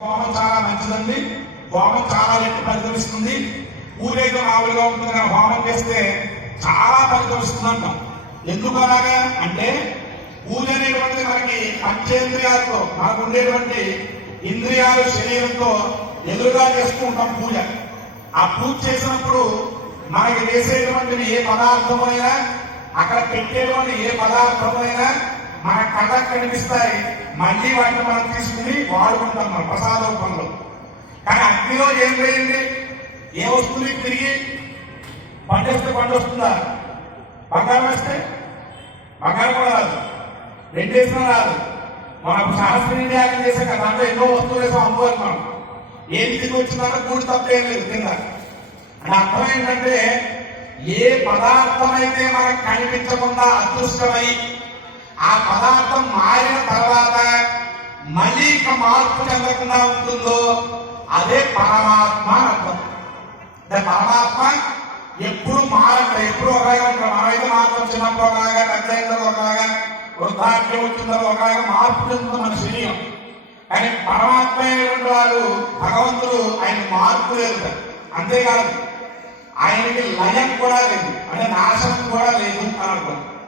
హోమం చాలా మంచిదండి. హోమం చాలా ఎక్కువ పరిగమిస్తుంది పూజ అయితే మామూలుగా ఉంటుంది కానీ హోమం చేస్తే చాలా పరిగమిస్తుంది అంటాం ఎందుకు అలాగా? అంటే పూజ అనేటువంటిది మనకి పంచేంద్రియాలతో మనకు ఉండేటువంటి ఇంద్రియాలు శరీరంతో ఎదురుగా చేస్తూ ఉంటాం పూజ. ఆ పూజ చేసినప్పుడు మనకి వేసేటువంటి ఏ పదార్థమైనా అక్కడ పెట్టేటువంటి ఏ పదార్థమైనా మన కళ్ళకు కనిపిస్తాయి. మళ్ళీ వాటిని మనం తీసుకుని వాడుకుంటాం మన ప్రసాద రూపంలో. కానీ అగ్నిలో ఏం లేదండి ఏ వస్తుంది తిరిగి పండేస్తే వస్తే పండు వస్తుందా బంగారం వేస్తే? బంగారం కూడా రాదు. రెండు వేసినా రాదు. మనం సహస్రం యాగం చేసాక దాంట్లో ఎన్నో వస్తువులు వేసాం అమ్ముకోవాలి మనం. ఏం తిరిగి వచ్చిందంటే కూడి తప్ప ఏం లేదు కింద అర్థం ఏంటంటే ఏ పదార్థం అయితే మనకు కనిపించకుండా అదృష్టమై ఆ పదార్థం మారిన తర్వాత మళ్ళీ ఇక మార్పు చెందకుండా ఉంటుందో అదే పరమాత్మ అర్థం. అంటే పరమాత్మ ఎప్పుడు మారట ఎప్పుడు ఒకలాగా ఉంటాడు. మనమైతే మాత్రం చిన్నప్పుడు ఒకలాగా పెద్ద తర్వాత ఒకలాగా వృద్ధాప్యం వచ్చిన తర్వాత ఒకలాగా మార్పు చెందుతుంది మన శరీరం కానీ పరమాత్మ అయినటువంటి వారు భగవంతుడు ఆయన మార్పు లేదు. అంతేకాదు ఆయనకి లయం కూడా లేదు.